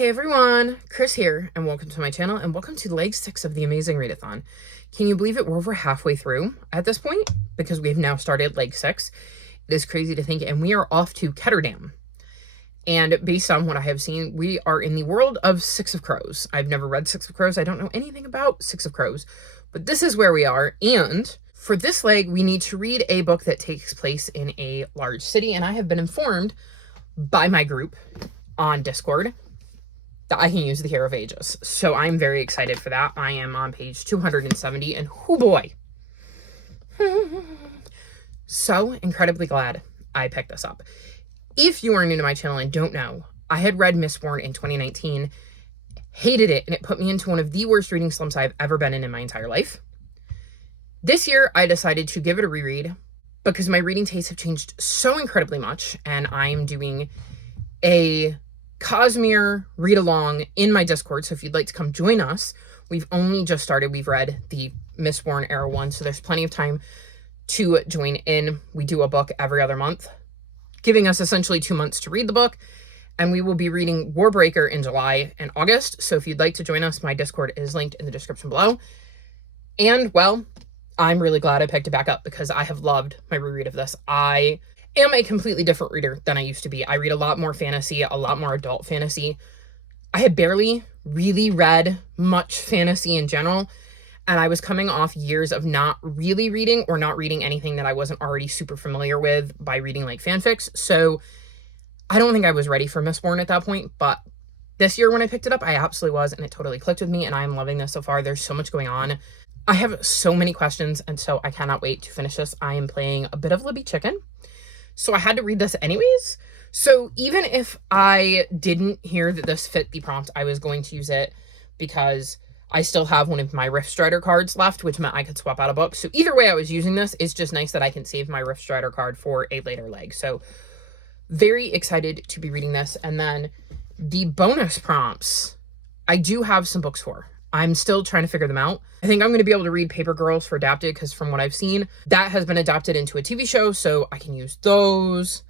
Hey everyone, Chris here, and welcome to my channel, and welcome to leg 6 of the amazing Readathon. Can you believe it? We're over halfway through at this point, because we've now started leg 6. It is crazy to think, and we are off to Ketterdam. And based on what I have seen, we are in the world of Six of Crows. I've never read Six of Crows. I don't know anything about Six of Crows, but this is where we are. And for this leg, we need to read a book that takes place in a large city, and I have been informed by my group on Discord that I can use the Hero of Ages. So I'm very excited for that. I am on page 270, and oh boy. So incredibly glad I picked this up. If you are new to my channel and don't know, I had read Mistborn in 2019, hated it, and it put me into one of the worst reading slumps I've ever been in my entire life. This year, I decided to give it a reread because my reading tastes have changed so incredibly much, and I'm doing a Cosmere read along in my Discord. So if you'd like to come join us, we've only just started. We've read the Mistborn Era 1, so there's plenty of time to join in. We do a book every other month, giving us essentially 2 months to read the book, and we will be reading Warbreaker in July and August. So if you'd like to join us, my Discord is linked in the description below. And well, I'm really glad I picked it back up because I have loved my reread of this. I am a completely different reader than I used to be. I read a lot more fantasy, a lot more adult fantasy. I had barely really read much fantasy in general, and I was coming off years of not really reading or not reading anything that I wasn't already super familiar with by reading like fanfics. So I don't think I was ready for Mistborn at that point, but this year when I picked it up, I absolutely was, and it totally clicked with me, and I'm loving this so far. There's so much going on. I have so many questions, and so I cannot wait to finish this. I am playing a bit of Libby Chicken, so I had to read this anyways. So even if I didn't hear that this fit the prompt, I was going to use it because I still have one of my Rift Strider cards left, which meant I could swap out a book. So either way I was using this. It's just nice that I can save my Rift Strider card for a later leg. So very excited to be reading this. And then the bonus prompts, I do have some books for. I'm still trying to figure them out. I think I'm going to be able to read Paper Girls for adapted because from what I've seen, that has been adapted into a TV show, so I can use those.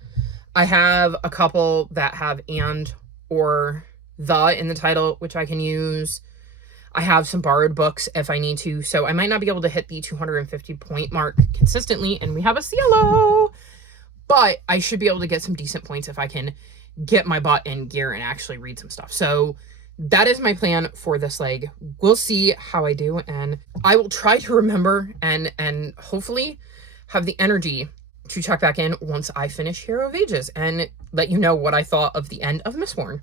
I have a couple that have and or the in the title, which I can use. I have some borrowed books if I need to, so I might not be able to hit the 250 point mark consistently, and we have a Cielo, but I should be able to get some decent points if I can get my butt in gear and actually read some stuff. So that is my plan for this leg. We'll see how I do, and I will try to remember and hopefully have the energy to check back in once I finish Hero of Ages and let you know what I thought of the end of Mistborn.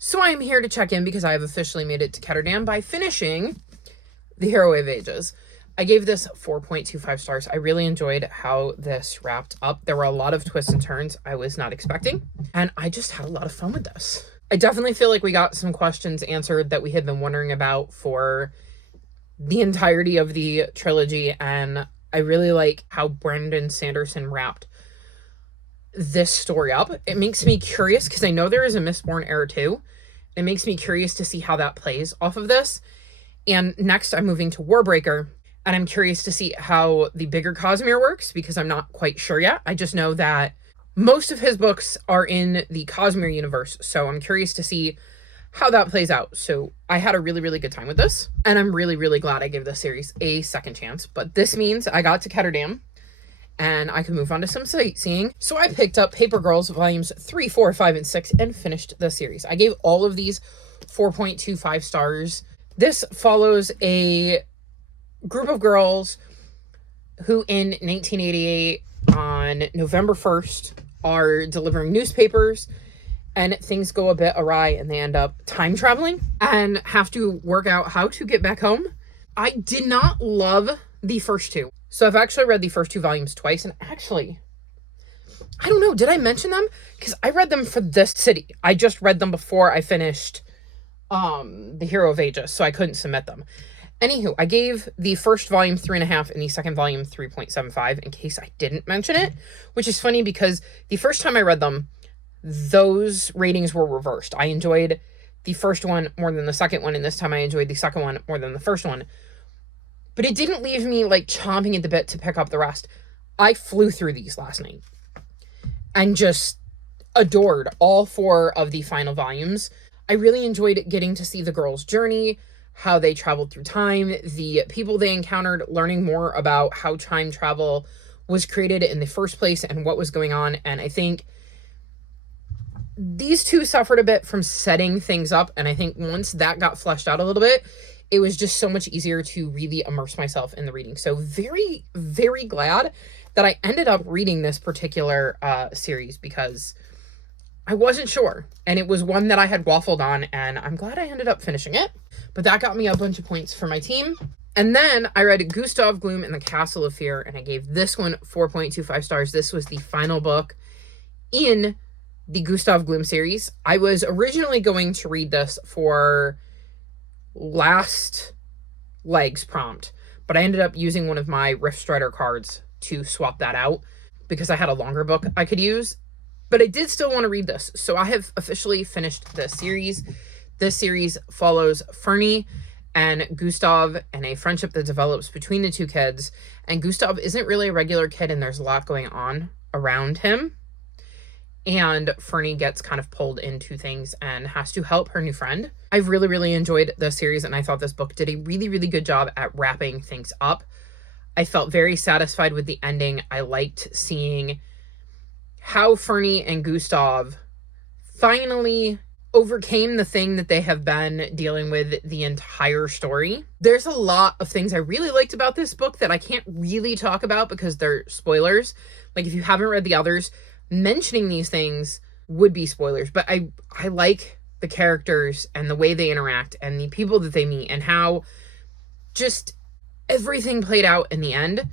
So I am here to check in because I have officially made it to Ketterdam by finishing the Hero of Ages. I gave this 4.25 stars. I really enjoyed how this wrapped up. There were a lot of twists and turns I was not expecting, and I just had a lot of fun with this. I definitely feel like we got some questions answered that we had been wondering about for the entirety of the trilogy, and I really like how Brandon Sanderson wrapped this story up. It makes me curious because I know there is a Mistborn era too. It makes me curious to see how that plays off of this. And next I'm moving to Warbreaker, and I'm curious to see how the bigger Cosmere works because I'm not quite sure yet. I just know that most of his books are in the Cosmere universe, so I'm curious to see how that plays out. So I had a really, really good time with this, and I'm really, really glad I gave this series a second chance. But this means I got to Ketterdam, and I can move on to some sightseeing. So I picked up Paper Girls volumes 3, 4, 5, and 6 and finished the series. I gave all of these 4.25 stars. This follows a group of girls who in 1988 on November 1st are delivering newspapers, and things go a bit awry and they end up time traveling and have to work out how to get back home. I did not love the first two. So I've actually read the first two volumes twice, and actually, I don't know, did I mention them? Because I read them for this city. I just read them before I finished The Hero of Ages, so I couldn't submit them. Anywho, I gave the first volume 3.5 and the second volume 3.75 in case I didn't mention it, which is funny because the first time I read them, those ratings were reversed. I enjoyed the first one more than the second one, and this time I enjoyed the second one more than the first one. But it didn't leave me like chomping at the bit to pick up the rest. I flew through these last night and just adored all 4 of the final volumes. I really enjoyed getting to see the girls' journey, how they traveled through time, the people they encountered, learning more about how time travel was created in the first place and what was going on. And I think these two suffered a bit from setting things up, and I think once that got fleshed out a little bit, it was just so much easier to really immerse myself in the reading. So very, very glad that I ended up reading this particular series because I wasn't sure, and it was one that I had waffled on, and I'm glad I ended up finishing it. But that got me a bunch of points for my team. And then I read Gustav Gloom and the Castle of Fear, and I gave this one 4.25 stars. This was the final book in the Gustav Gloom series. I was originally going to read this for last legs prompt, but I ended up using one of my Rift Strider cards to swap that out because I had a longer book I could use. But I did still want to read this, so I have officially finished this series. This series follows Fernie and Gustav and a friendship that develops between the two kids. And Gustav isn't really a regular kid, and there's a lot going on around him. And Fernie gets kind of pulled into things and has to help her new friend. I've really, really enjoyed this series, and I thought this book did a really, really good job at wrapping things up. I felt very satisfied with the ending. I liked seeing how Fernie and Gustav finally overcame the thing that they have been dealing with the entire story. There's a lot of things I really liked about this book that I can't really talk about because they're spoilers. Like, if you haven't read the others, mentioning these things would be spoilers, but I like the characters and the way they interact and the people that they meet and how just everything played out in the end.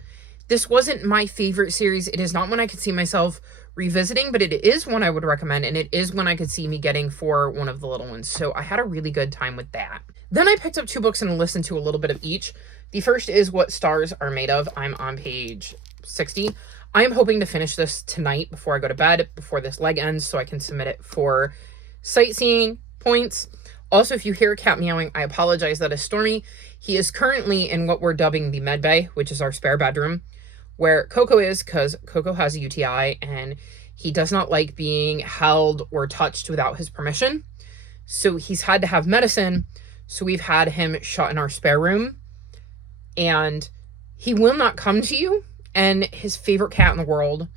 This wasn't my favorite series. It is not one I could see myself revisiting, but it is one I would recommend, and it is one I could see me getting for one of the little ones. So I had a really good time with that. Then I picked up 2 books and listened to a little bit of each. The first is What Stars Are Made Of. I'm on page 60. I am hoping to finish this tonight before I go to bed, before this leg ends, so I can submit it for sightseeing points. Also, if you hear a cat meowing, I apologize. That is Stormy. He is currently in what we're dubbing the med bay, which is our spare bedroom, where Coco is, because Coco has a UTI, and he does not like being held or touched without his permission. So he's had to have medicine, so we've had him shut in our spare room, and he will not come to you. And his favorite cat in the world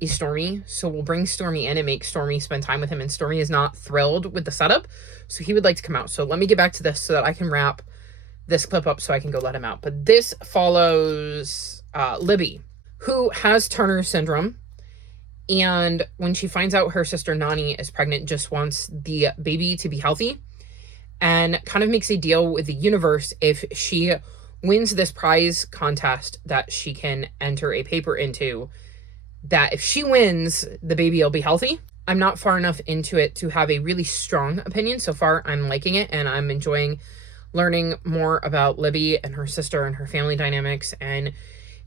is Stormy. So we'll bring Stormy in and make Stormy spend time with him. And Stormy is not thrilled with the setup, so he would like to come out. So let me get back to this so that I can wrap this clip up so I can go let him out. But this follows Libby, who has Turner syndrome. And when she finds out her sister Nani is pregnant, just wants the baby to be healthy, and kind of makes a deal with the universe if she wins this prize contest that she can enter a paper into, that if she wins, the baby will be healthy. I'm not far enough into it to have a really strong opinion. So far, I'm liking it, and I'm enjoying learning more about Libby and her sister and her family dynamics, and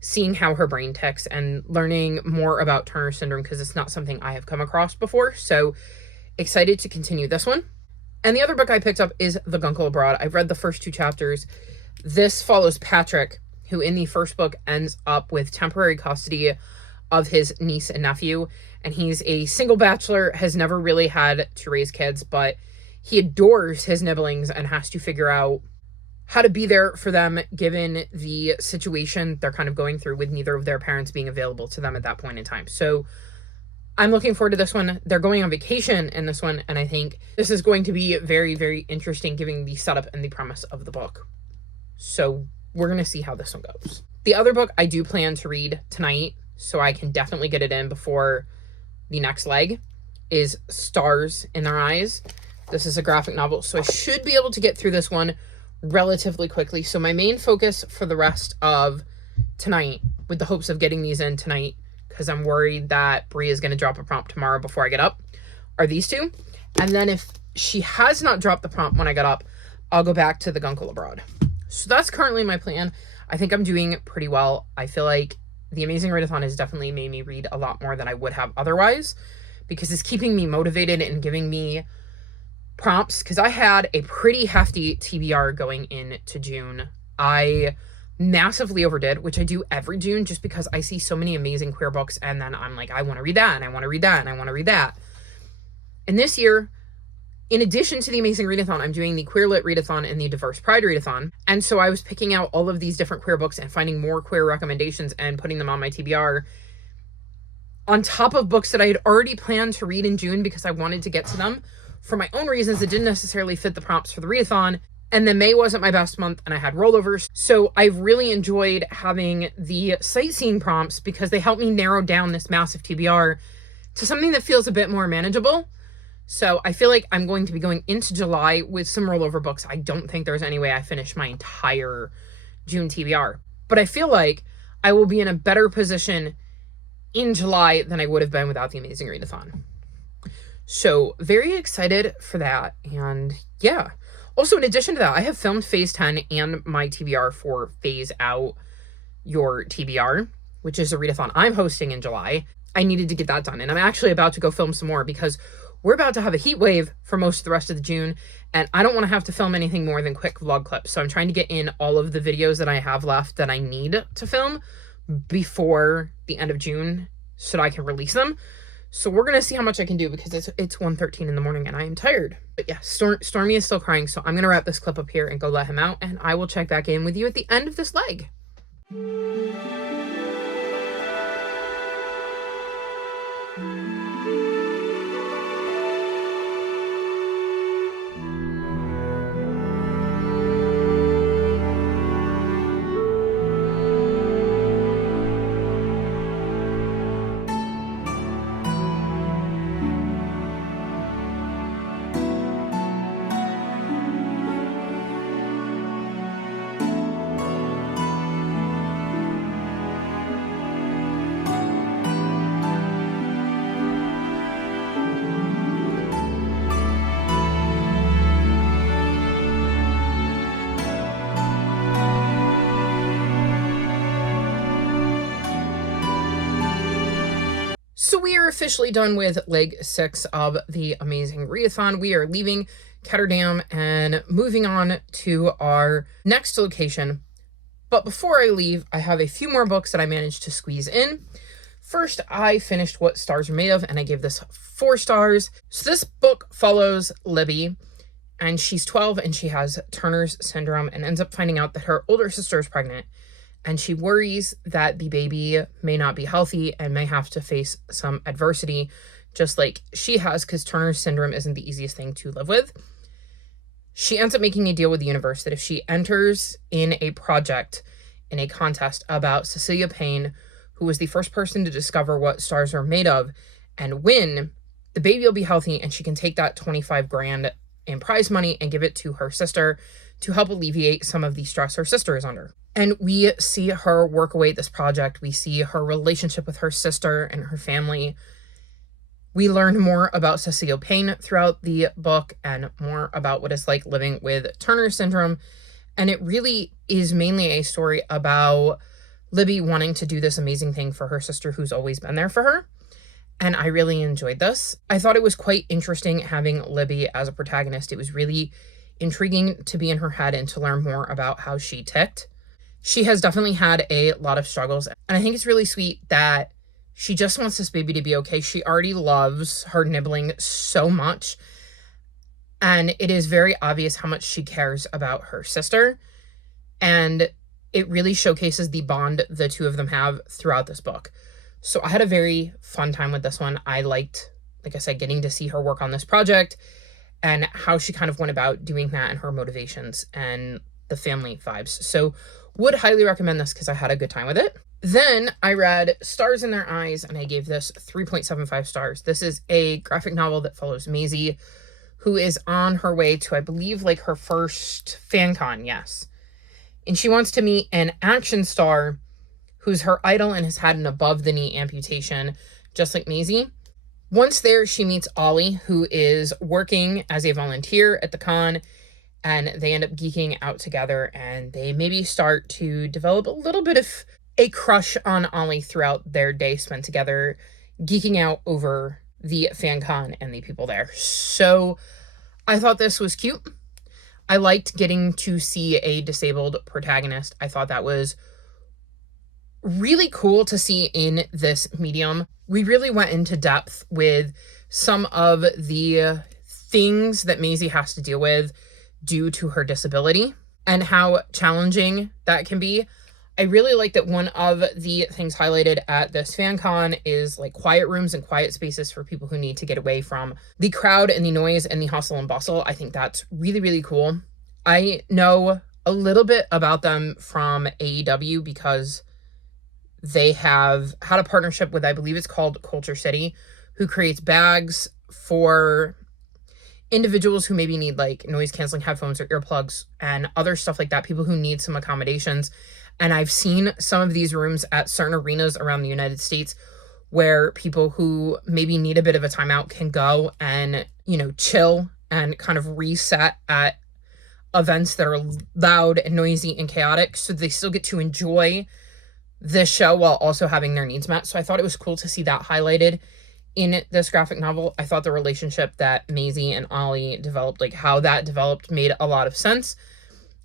seeing how her brain ticks, and learning more about Turner syndrome because it's not something I have come across before. So excited to continue this one. And the other book I picked up is The Guncle Abroad. I've read the first 2 chapters. This follows Patrick, who in the first book ends up with temporary custody of his niece and nephew. And he's a single bachelor, has never really had to raise kids, but he adores his nibblings and has to figure out how to be there for them given the situation they're kind of going through with neither of their parents being available to them at that point in time. So I'm looking forward to this one. They're going on vacation in this one, and I think this is going to be very, very interesting given the setup and the premise of the book. So we're going to see how this one goes. The other book I do plan to read tonight, so I can definitely get it in before the next leg, is Stars in Their Eyes. This is a graphic novel, so I should be able to get through this one relatively quickly. So my main focus for the rest of tonight, with the hopes of getting these in tonight, because I'm worried that Brie is going to drop a prompt tomorrow before I get up, are these 2. And then if she has not dropped the prompt when I get up, I'll go back to The Guncle Abroad. So that's currently my plan. I think I'm doing pretty well. I feel like The Amazing Readathon has definitely made me read a lot more than I would have otherwise, because it's keeping me motivated and giving me prompts, because I had a pretty hefty TBR going into June. I massively overdid, which I do every June just because I see so many amazing queer books, and then I'm like, I want to read that, and I want to read that, and I want to read that. And this year, in addition to the Amazing Readathon, I'm doing the Queer Lit Readathon and the Diverse Pride Readathon. And so I was picking out all of these different queer books and finding more queer recommendations and putting them on my TBR on top of books that I had already planned to read in June because I wanted to get to them for my own reasons that didn't necessarily fit the prompts for the readathon. And then May wasn't my best month and I had rollovers. So I've really enjoyed having the sightseeing prompts because they help me narrow down this massive TBR to something that feels a bit more manageable. So I feel like I'm going to be going into July with some rollover books. I don't think there's any way I finish my entire June TBR, but I feel like I will be in a better position in July than I would have been without the Amazing Readathon. So very excited for that. And yeah, also in addition to that, I have filmed phase 10 and my TBR for Phase Out Your TBR, which is a readathon I'm hosting in July. I needed to get that done. And I'm actually about to go film some more because we're about to have a heat wave for most of the rest of the June, and I don't want to have to film anything more than quick vlog clips. So I'm trying to get in all of the videos that I have left that I need to film before the end of June so that I can release them. So we're going to see how much I can do because it's 1:13 in the morning and I am tired. But yeah, Stormy is still crying, so I'm going to wrap this clip up here and go let him out, and I will check back in with you at the end of this leg. So we are officially done with leg 6 of the Amazing Readathon. We are leaving Ketterdam and moving on to our next location. But before I leave, I have a few more books that I managed to squeeze in. First, I finished What Stars Are Made Of, and I gave this 4 stars. So this book follows Libby, and she's 12 and she has Turner's syndrome and ends up finding out that her older sister is pregnant. And she worries that the baby may not be healthy and may have to face some adversity, just like she has, because Turner's syndrome isn't the easiest thing to live with. She ends up making a deal with the universe that if she enters in a project, in a contest about Cecilia Payne, who was the first person to discover what stars are made of, and win, the baby will be healthy and she can take that 25 grand in prize money and give it to her sister to help alleviate some of the stress her sister is under. And we see her work away at this project. We see her relationship with her sister and her family We learn more about Cecile Payne throughout the book and more about what it's like living with Turner syndrome. And it really is mainly a story about Libby wanting to do this amazing thing for her sister who's always been there for her. And I really enjoyed this. I thought it was quite interesting having Libby as a protagonist. It was really intriguing to be in her head and to learn more about how she ticked. She has definitely had a lot of struggles, and I think it's really sweet that she just wants this baby to be okay. She already loves her nibbling so much, and it is very obvious how much she cares about her sister, and it really showcases the bond the two of them have throughout this book. So I had a very fun time with this one. I liked, like I said, getting to see her work on this project and how she kind of went about doing that and her motivations and the family vibes. So would highly recommend this because I had a good time with it. Then I read Stars in Their Eyes, and I gave this 3.75 stars. This is a graphic novel that follows Maisie, who is on her way to, I believe, like her first fan con, yes. And she wants to meet an action star who's her idol and has had an above-the-knee amputation, just like Maisie. Once there, she meets Ollie, who is working as a volunteer at the con, and they end up geeking out together, and they maybe start to develop a little bit of a crush on Ollie throughout their day spent together, geeking out over the fan con and the people there. So I thought this was cute. I liked getting to see a disabled protagonist. I thought that was really cool to see in this medium. We really went into depth with some of the things that Maisie has to deal with due to her disability and how challenging that can be. I really like that one of the things highlighted at this fan con is like quiet rooms and quiet spaces for people who need to get away from the crowd and the noise and the hustle and bustle. I think that's really, really cool. I know a little bit about them from AEW because they have had a partnership with, I believe it's called Culture City, who creates bags for individuals who maybe need like noise canceling headphones or earplugs and other stuff like that, people who need some accommodations. And I've seen some of these rooms at certain arenas around the United States where people who maybe need a bit of a timeout can go and, you know, chill and kind of reset at events that are loud and noisy and chaotic, so they still get to enjoy this show while also having their needs met. So I thought it was cool to see that highlighted in this graphic novel. I thought the relationship that Maisie and Ollie developed, like how that developed, made a lot of sense.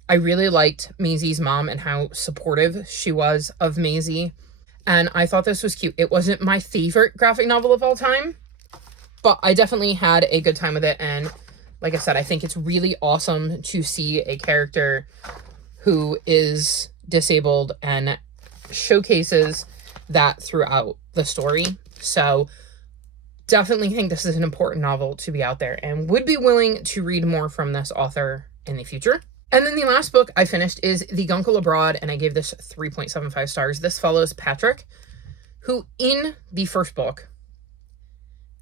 I really liked Maisie's mom and how supportive she was of Maisie. And I thought this was cute. It wasn't my favorite graphic novel of all time, but I definitely had a good time with it. And like I said, I think it's really awesome to see a character who is disabled and showcases that throughout the story. So definitely think this is an important novel to be out there and would be willing to read more from this author in the future. And then the last book I finished is The Guncle Abroad, and I gave this 3.75 stars. This follows Patrick, who in the first book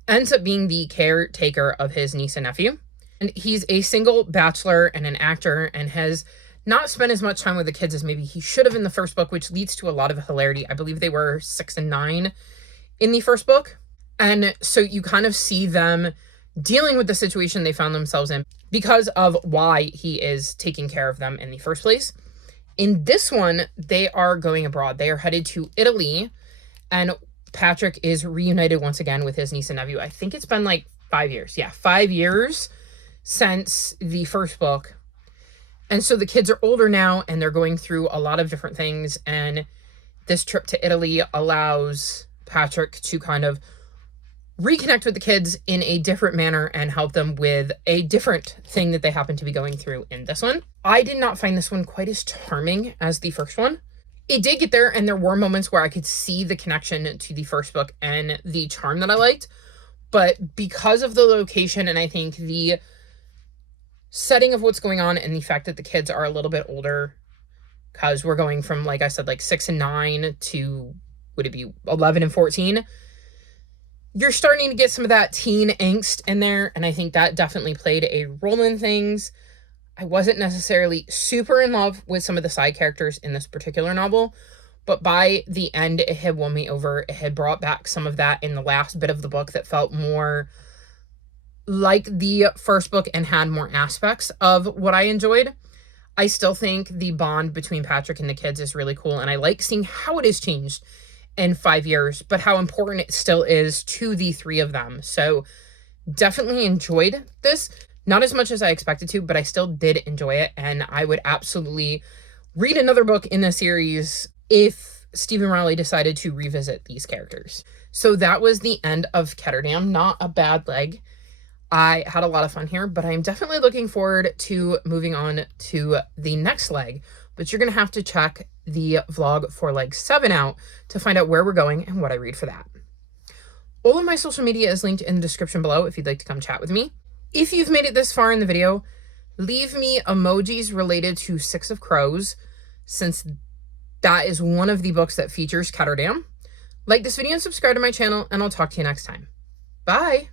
ends up being the caretaker of his niece and nephew. And he's a single bachelor and an actor and has not spent as much time with the kids as maybe he should have in the first book, which leads to a lot of hilarity. I believe they were 6 and 9 in the first book. And so you kind of see them dealing with the situation they found themselves in because of why he is taking care of them in the first place. In this one, they are going abroad. They are headed to Italy, and Patrick is reunited once again with his niece and nephew. I think it's been like 5 years. Yeah, 5 years since the first book. And so the kids are older now, and they're going through a lot of different things, and this trip to Italy allows Patrick to kind of reconnect with the kids in a different manner and help them with a different thing that they happen to be going through in this one. I did not find this one quite as charming as the first one. It did get there, and there were moments where I could see the connection to the first book and the charm that I liked, but because of the location and I think the setting of what's going on and the fact that the kids are a little bit older, because we're going from, like I said, like 6 and 9 to, would it be 11 and 14? You're starting to get some of that teen angst in there, and I think that definitely played a role in things. I wasn't necessarily super in love with some of the side characters in this particular novel, but by the end, it had won me over. It had brought back some of that in the last bit of the book that felt more like the first book and had more aspects of what I enjoyed. I still think the bond between Patrick and the kids is really cool, and I like seeing how it has changed in 5 years, but how important it still is to the three of them. So definitely enjoyed this. Not as much as I expected to, but I still did enjoy it, and I would absolutely read another book in the series if Stephen Rowley decided to revisit these characters. So that was the end of Ketterdam. Not a bad leg. I had a lot of fun here, but I'm definitely looking forward to moving on to the next leg. But you're going to have to check the vlog for leg 7 out to find out where we're going and what I read for that. All of my social media is linked in the description below if you'd like to come chat with me. If you've made it this far in the video, leave me emojis related to Six of Crows, since that is one of the books that features Ketterdam. Like this video and subscribe to my channel, and I'll talk to you next time. Bye!